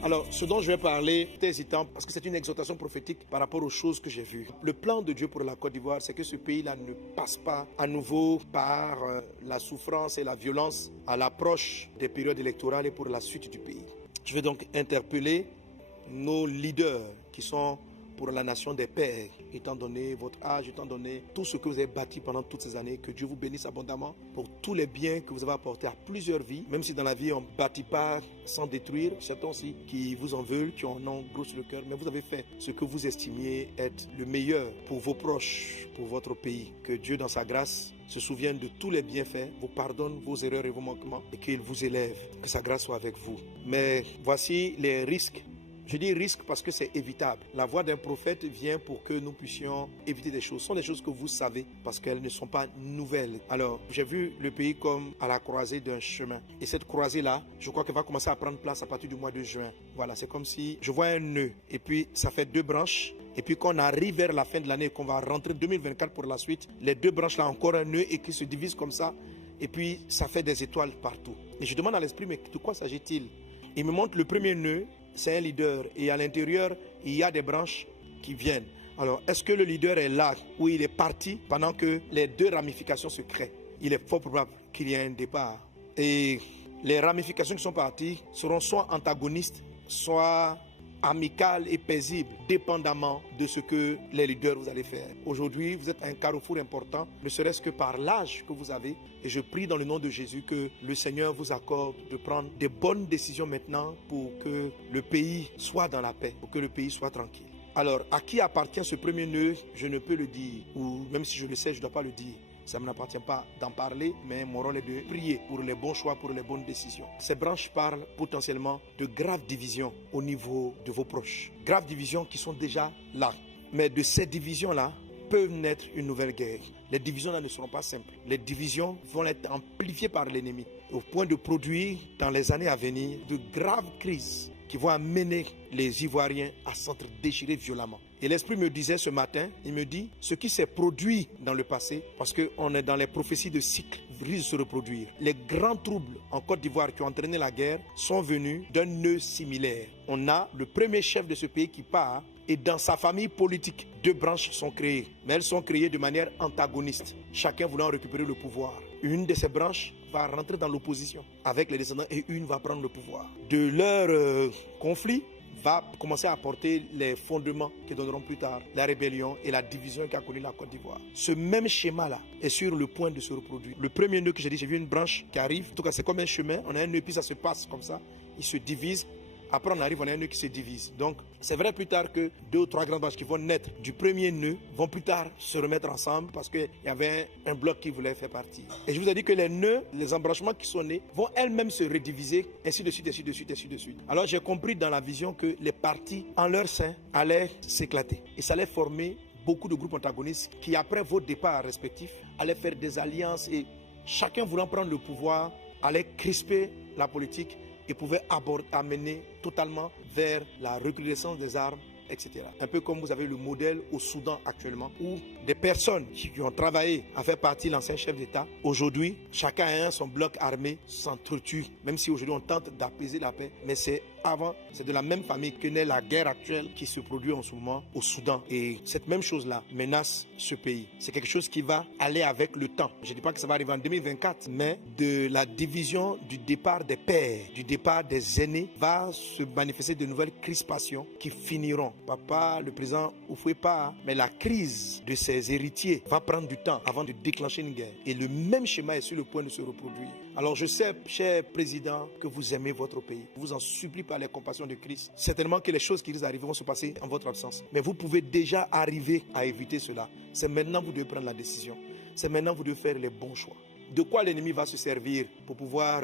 Alors, ce dont je vais parler, c'est hésitant parce que c'est une exhortation prophétique par rapport aux choses que j'ai vues. Le plan de Dieu pour la Côte d'Ivoire, c'est que ce pays-là ne passe pas à nouveau par la souffrance et la violence à l'approche des périodes électorales et pour la suite du pays. Je vais donc interpeller nos leaders qui sont pour la nation des pères, étant donné votre âge, étant donné tout ce que vous avez bâti pendant toutes ces années, que Dieu vous bénisse abondamment pour tous les biens que vous avez apportés à plusieurs vies, même si dans la vie on ne bâtit pas sans détruire, certains aussi qui vous en veulent, qui en ont gros sur le cœur, mais vous avez fait ce que vous estimiez être le meilleur pour vos proches, pour votre pays. Que Dieu dans sa grâce se souvienne de tous les bienfaits, vous pardonne vos erreurs et vos manquements et qu'il vous élève, que sa grâce soit avec vous. Mais voici les risques. Je dis risque parce que c'est évitable. La voix d'un prophète vient pour que nous puissions éviter des choses. Ce sont des choses que vous savez parce qu'elles ne sont pas nouvelles. Alors, j'ai vu le pays comme à la croisée d'un chemin. Et cette croisée-là, je crois qu'elle va commencer à prendre place à partir du mois de juin. Voilà, c'est comme si je vois un nœud et puis ça fait 2 branches. Et puis quand on arrive vers la fin de l'année et qu'on va rentrer 2024 pour la suite, les 2 branches-là, encore un nœud et qui se divisent comme ça. Et puis ça fait des étoiles partout. Et je demande à l'esprit, mais de quoi s'agit-il? Il me montre le premier nœud. C'est un leader et à l'intérieur, il y a des branches qui viennent. Alors, est-ce que le leader est là ou il est parti pendant que les 2 ramifications se créent? Il est fort probable qu'il y ait un départ. Et les ramifications qui sont parties seront soit antagonistes, soit amicales et paisibles, dépendamment de ce que les leaders vous allez faire. Aujourd'hui, vous êtes à un carrefour important, ne serait-ce que par l'âge que vous avez. Et je prie dans le nom de Jésus que le Seigneur vous accorde de prendre des bonnes décisions maintenant pour que le pays soit dans la paix, pour que le pays soit tranquille. Alors, à qui appartient ce premier nœud? Je ne peux le dire, ou même si je le sais, je ne dois pas le dire. Ça ne m'appartient pas d'en parler, mais mon rôle est de prier pour les bons choix, pour les bonnes décisions. Ces branches parlent potentiellement de graves divisions au niveau de vos proches. Graves divisions qui sont déjà là. Mais de ces divisions-là peuvent naître une nouvelle guerre. Les divisions-là ne seront pas simples. Les divisions vont être amplifiées par l'ennemi, au point de produire dans les années à venir de graves crises qui vont amener les Ivoiriens à s'entre-déchirer violemment. Et l'Esprit me disait ce matin, il me dit, ce qui s'est produit dans le passé, parce qu'on est dans les prophéties de cycle, risque de se reproduire. Les grands troubles en Côte d'Ivoire qui ont entraîné la guerre sont venus d'un nœud similaire. On a le premier chef de ce pays qui part, et dans sa famille politique, 2 branches sont créées, mais elles sont créées de manière antagoniste, chacun voulant récupérer le pouvoir. Une de ces branches va rentrer dans l'opposition avec les descendants et une va prendre le pouvoir. De leur conflit va commencer à apporter les fondements qui donneront plus tard la rébellion et la division qu'a connue la Côte d'Ivoire. Ce même schéma-là est sur le point de se reproduire. Le premier nœud que j'ai dit, j'ai vu une branche qui arrive, en tout cas c'est comme un chemin, on a un nœud puis ça se passe comme ça, il se divise. Après on arrive, on a un nœud qui se divise. Donc c'est vrai plus tard que 2 ou 3 grandes branches qui vont naître du premier nœud vont plus tard se remettre ensemble parce qu'il y avait un bloc qui voulait faire partie. Et je vous ai dit que les nœuds, les embranchements qui sont nés vont elles-mêmes se rediviser, ainsi de suite, ainsi de suite, ainsi de suite. Alors j'ai compris dans la vision que les partis en leur sein allaient s'éclater. Et ça allait former beaucoup de groupes antagonistes qui après vos départs respectifs allaient faire des alliances et chacun voulant prendre le pouvoir allait crisper la politique et pouvait amener totalement vers la recrudescence des armes, etc. Un peu comme vous avez le modèle au Soudan actuellement, où des personnes qui ont travaillé à faire partie de l'ancien chef d'État, aujourd'hui, chacun a son bloc armé, s'entretue, même si aujourd'hui on tente d'apaiser la paix, mais c'est de la même famille que naît la guerre actuelle qui se produit en ce moment au Soudan. Et cette même chose-là menace ce pays. C'est quelque chose qui va aller avec le temps. Je ne dis pas que ça va arriver en 2024, mais de la division du départ des pères, du départ des aînés, va se manifester de nouvelles crispations qui finiront. Papa, le président Houphouët-Boigny, mais la crise de ses héritiers va prendre du temps avant de déclencher une guerre. Et le même schéma est sur le point de se reproduire. Alors je sais, cher président, que vous aimez votre pays. Je vous en supplie par les compassions de Christ. Certainement que les choses qui risquent d'arriver vont se passer en votre absence. Mais vous pouvez déjà arriver à éviter cela. C'est maintenant que vous devez prendre la décision. C'est maintenant que vous devez faire les bons choix. De quoi l'ennemi va se servir pour pouvoir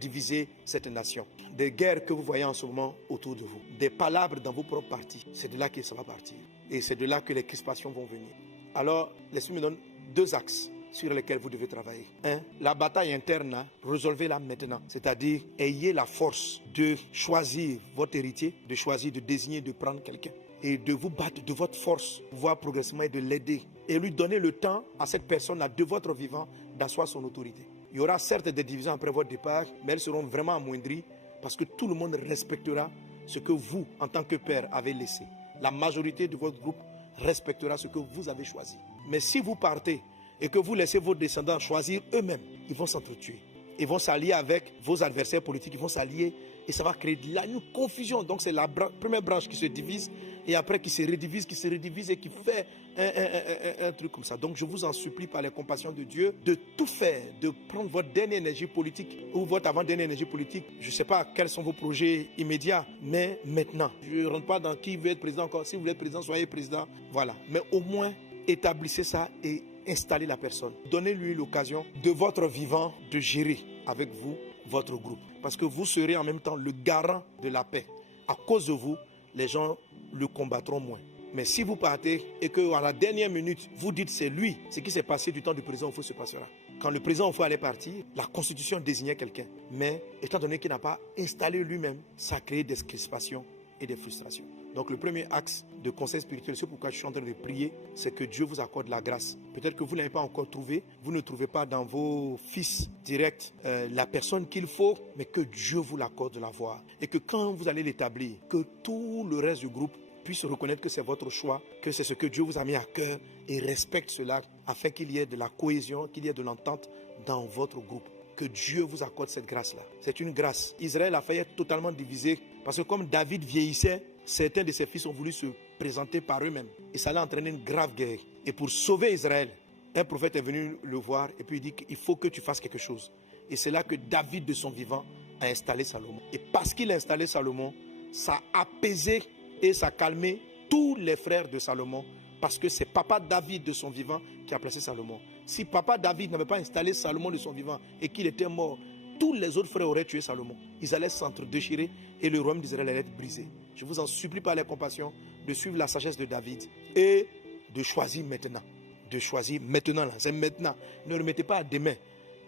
diviser cette nation? Des guerres que vous voyez en ce moment autour de vous. Des palabres dans vos propres partis. C'est de là que ça va partir. Et c'est de là que les crispations vont venir. Alors, l'Esprit me donne 2 axes sur lesquels vous devez travailler. 1. La bataille interne, résolvez-la maintenant. C'est-à-dire, ayez la force de choisir votre héritier, de choisir, de désigner, de prendre quelqu'un. Et de vous battre de votre force, pouvoir progressivement et de l'aider. Et lui donner le temps à cette personne-là, de votre vivant, d'asseoir son autorité. Il y aura certes des divisions après votre départ, mais elles seront vraiment amoindries Parce que tout le monde respectera ce que vous, en tant que père, avez laissé. La majorité de votre groupe respectera ce que vous avez choisi. Mais si vous partez et que vous laissez vos descendants choisir eux-mêmes, ils vont s'entretuer. Ils vont s'allier avec vos adversaires politiques, ils vont s'allier et ça va créer de une confusion. Donc c'est la première branche qui se divise et après qui se redivise et qui fait un truc comme ça. Donc je vous en supplie par la compassion de Dieu de tout faire, de prendre votre dernière énergie politique ou votre avant-dernière énergie politique. Je ne sais pas quels sont vos projets immédiats, mais maintenant. Je ne rentre pas dans qui veut être président encore. Si vous voulez être président, soyez président. Voilà. Mais au moins, établissez ça et installez la personne. Donnez-lui l'occasion de votre vivant de gérer avec vous votre groupe. Parce que vous serez en même temps le garant de la paix. À cause de vous, les gens le combattront moins. Mais si vous partez et qu'à la dernière minute, vous dites c'est lui, ce qui s'est passé du temps du président Oufou se passera. Quand le président Oufou allait partir, la constitution désignait quelqu'un. Mais étant donné qu'il n'a pas installé lui-même, ça a créé des crispations et des frustrations. Donc le premier axe de conseil spirituel, c'est pourquoi je suis en train de prier, c'est que Dieu vous accorde la grâce. Peut-être que vous ne l'avez pas encore trouvé, vous ne trouvez pas dans vos fils directs la personne qu'il faut, mais que Dieu vous l'accorde de la voir. Et que quand vous allez l'établir, que tout le reste du groupe puisse reconnaître que c'est votre choix, que c'est ce que Dieu vous a mis à cœur et respecte cela afin qu'il y ait de la cohésion, qu'il y ait de l'entente dans votre groupe. Que Dieu vous accorde cette grâce-là. C'est une grâce. Israël a failli être totalement divisé parce que comme David vieillissait, certains de ses fils ont voulu se présenter par eux-mêmes. Et ça allait entraîner une grave guerre. Et pour sauver Israël, un prophète est venu le voir et puis il dit qu'il faut que tu fasses quelque chose. Et c'est là que David de son vivant a installé Salomon. Et parce qu'il a installé Salomon, ça a apaisé et ça a calmé tous les frères de Salomon. Parce que c'est papa David de son vivant qui a placé Salomon. Si papa David n'avait pas installé Salomon de son vivant et qu'il était mort, tous les autres frères auraient tué Salomon. Ils allaient s'entre-déchirer et le royaume d'Israël allait être brisé. Je vous en supplie par la compassion de suivre la sagesse de David et de choisir maintenant. De choisir maintenant, là. C'est maintenant. Ne remettez pas à demain.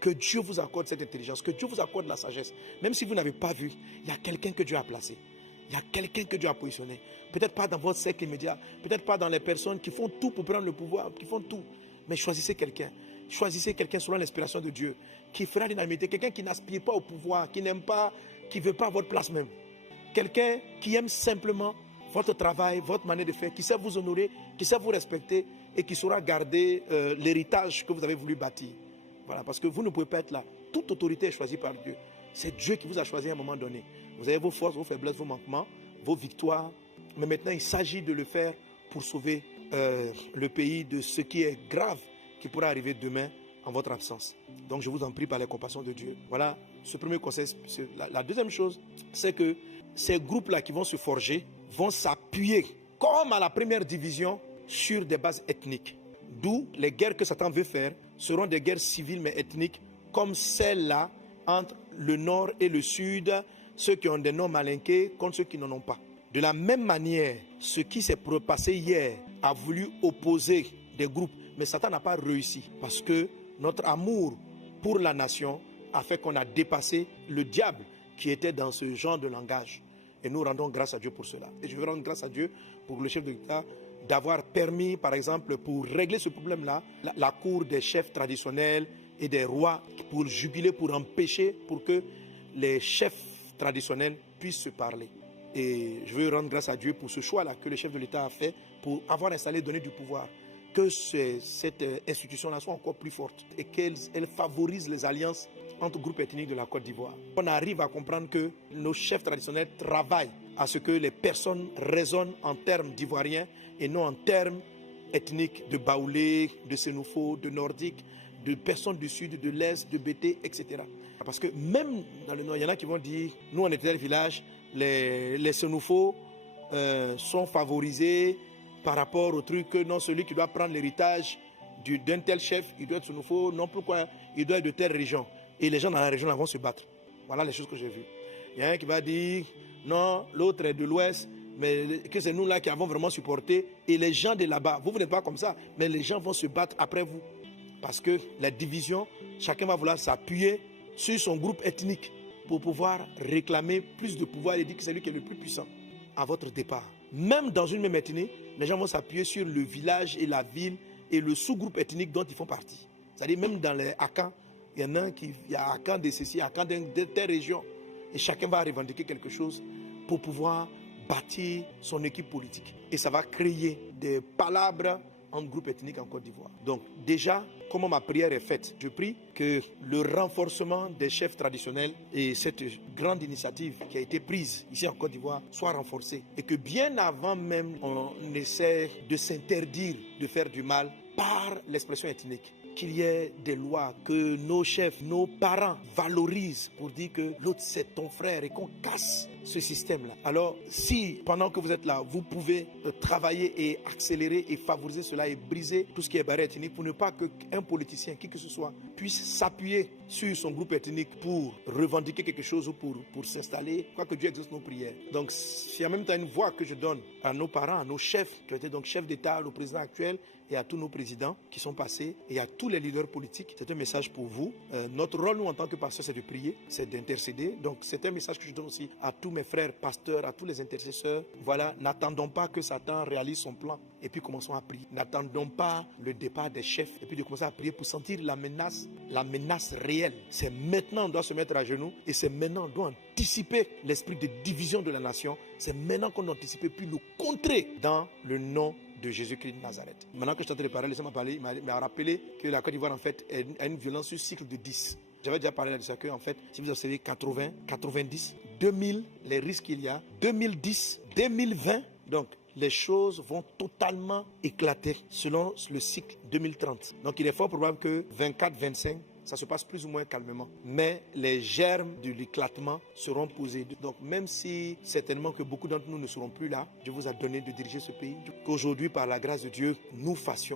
Que Dieu vous accorde cette intelligence, que Dieu vous accorde la sagesse. Même si vous n'avez pas vu, il y a quelqu'un que Dieu a placé. Il y a quelqu'un que Dieu a positionné. Peut-être pas dans votre cercle immédiat, peut-être pas dans les personnes qui font tout pour prendre le pouvoir, qui font tout. Mais choisissez quelqu'un. Choisissez quelqu'un selon l'inspiration de Dieu, qui fera l'unanimité. Quelqu'un qui n'aspire pas au pouvoir, qui n'aime pas, qui ne veut pas votre place même. Quelqu'un qui aime simplement votre travail, votre manière de faire, qui sait vous honorer, qui sait vous respecter et qui saura garder l'héritage que vous avez voulu bâtir. Voilà, parce que vous ne pouvez pas être là. Toute autorité est choisie par Dieu. C'est Dieu qui vous a choisi à un moment donné. Vous avez vos forces, vos faiblesses, vos manquements, vos victoires. Mais maintenant, il s'agit de le faire pour sauver le pays de ce qui est grave qui pourra arriver demain en votre absence. Donc, je vous en prie par la compassion de Dieu. Voilà, ce premier conseil. La deuxième chose, c'est que ces groupes-là qui vont se forger vont s'appuyer, comme à la première division, sur des bases ethniques. D'où les guerres que Satan veut faire seront des guerres civiles mais ethniques, comme celle-là entre le nord et le sud, ceux qui ont des noms malinqués contre ceux qui n'en ont pas. De la même manière, ce qui s'est passé hier a voulu opposer des groupes, mais Satan n'a pas réussi parce que notre amour pour la nation a fait qu'on a dépassé le diable qui était dans ce genre de langage. Et nous rendons grâce à Dieu pour cela. Et je veux rendre grâce à Dieu pour le chef de l'État d'avoir permis, par exemple, pour régler ce problème-là, la cour des chefs traditionnels et des rois pour juguler, pour empêcher, pour que les chefs traditionnels puissent se parler. Et je veux rendre grâce à Dieu pour ce choix-là que le chef de l'État a fait pour avoir installé, donné du pouvoir. Que cette institution-là soit encore plus forte et qu'elle favorise les alliances entre groupes ethniques de la Côte d'Ivoire. On arrive à comprendre que nos chefs traditionnels travaillent à ce que les personnes raisonnent en termes d'ivoiriens et non en termes ethniques de Baoulé, de Sénoufo, de Nordiques, de personnes du sud, de l'est, de Bété, etc. Parce que même dans le nord, il y en a qui vont dire, nous on était dans le village, les Sénoufos sont favorisés par rapport au truc que non, celui qui doit prendre l'héritage d'un tel chef, il doit être Sénoufo, non pourquoi il doit être de telle région. Et les gens dans la région là vont se battre. Voilà les choses que j'ai vues. Il y a un qui va dire, non, l'autre est de l'ouest, mais que c'est nous là qui avons vraiment supporté. Et les gens de là-bas, vous n'êtes pas comme ça, mais les gens vont se battre après vous. Parce que la division, chacun va vouloir s'appuyer sur son groupe ethnique pour pouvoir réclamer plus de pouvoir et dire que c'est lui qui est le plus puissant à votre départ. Même dans une même ethnie, les gens vont s'appuyer sur le village et la ville et le sous-groupe ethnique dont ils font partie. C'est-à-dire même dans les Akans, il y en a qui, il y a Akans de ceci, Akans de telle région. et chacun va revendiquer quelque chose pour pouvoir bâtir son équipe politique. Et ça va créer des palabres entre groupes ethniques en Côte d'Ivoire. Donc déjà, comment ma prière est faite, je prie que le renforcement des chefs traditionnels et cette grande initiative qui a été prise ici en Côte d'Ivoire soit renforcée. Et que bien avant même on essaie de s'interdire de faire du mal par l'expression ethnique, qu'il y ait des lois, que nos chefs, nos parents valorisent pour dire que l'autre c'est ton frère et qu'on casse ce système-là. Alors si pendant que vous êtes là, vous pouvez travailler et accélérer et favoriser cela et briser tout ce qui est barrière ethnique pour ne pas qu'un politicien, qui que ce soit, puisse s'appuyer sur son groupe ethnique pour revendiquer quelque chose ou pour s'installer, quoi que Dieu exauce nos prières. Donc c'est en même temps une voix que je donne à nos parents, à nos chefs, qui ont été donc chefs d'État, au président actuel, et à tous nos présidents qui sont passés et à tous les leaders politiques. C'est un message pour vous. Notre rôle, nous, en tant que pasteurs, c'est de prier, c'est d'intercéder. Donc, c'est un message que je donne aussi à tous mes frères pasteurs, à tous les intercesseurs. Voilà, n'attendons pas que Satan réalise son plan et puis commençons à prier. N'attendons pas le départ des chefs et puis de commencer à prier pour sentir la menace réelle. C'est maintenant on doit se mettre à genoux et c'est maintenant on doit anticiper l'esprit de division de la nation. C'est maintenant qu'on anticipe puis le contrer dans le nom de Jésus-Christ de Nazareth. Maintenant que je suis en train de parler, laissez-moi parler, il m'a rappelé que la Côte d'Ivoire en fait a une violence sur cycle de 10. J'avais déjà parlé de ça que en fait, si vous observez 80, 90, 2000, les risques qu'il y a, 2010, 2020, donc les choses vont totalement éclater selon le cycle 2030. Donc il est fort probable que 24-25, ça se passe plus ou moins calmement. Mais les germes de l'éclatement seront posés. Donc même si certainement que beaucoup d'entre nous ne seront plus là, Dieu vous a donné de diriger ce pays. Qu'aujourd'hui, par la grâce de Dieu, vous fassiez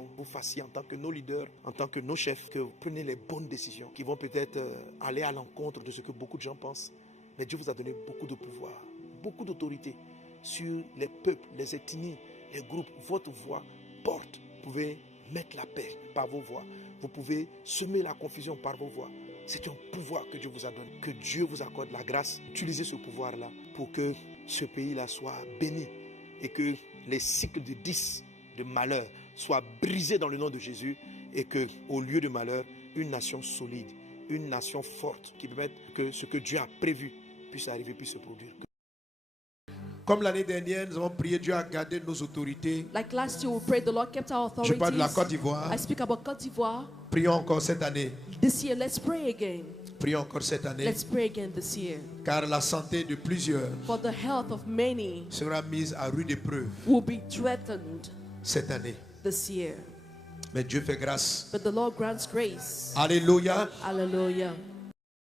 en tant que nos leaders, en tant que nos chefs, que vous preniez les bonnes décisions qui vont peut-être aller à l'encontre de ce que beaucoup de gens pensent. Mais Dieu vous a donné beaucoup de pouvoir, beaucoup d'autorité sur les peuples, les ethnies, les groupes. Votre voix porte. Vous pouvez mettre la paix par vos voix. Vous pouvez semer la confusion par vos voix. C'est un pouvoir que Dieu vous a donné. Que Dieu vous accorde la grâce. Utilisez ce pouvoir-là pour que ce pays-là soit béni et que les cycles de 10 de malheur soient brisés dans le nom de Jésus et que, au lieu de malheur, une nation solide, une nation forte qui permette que ce que Dieu a prévu puisse arriver, puisse se produire. Comme l'année dernière, nous avons prié, Dieu a gardé nos autorités. Like last year, we prayed, the Lord kept our authorities. Je parle de la Côte d'Ivoire. I speak about Côte d'Ivoire. Prions encore cette année. This year, let's pray again. Prions encore cette année. Let's pray again this year. Car la santé de plusieurs For the health of many sera mise à rude épreuve will be threatened cette année. this year. Mais Dieu fait grâce. But the Lord grants grace. Alléluia. Hallelujah.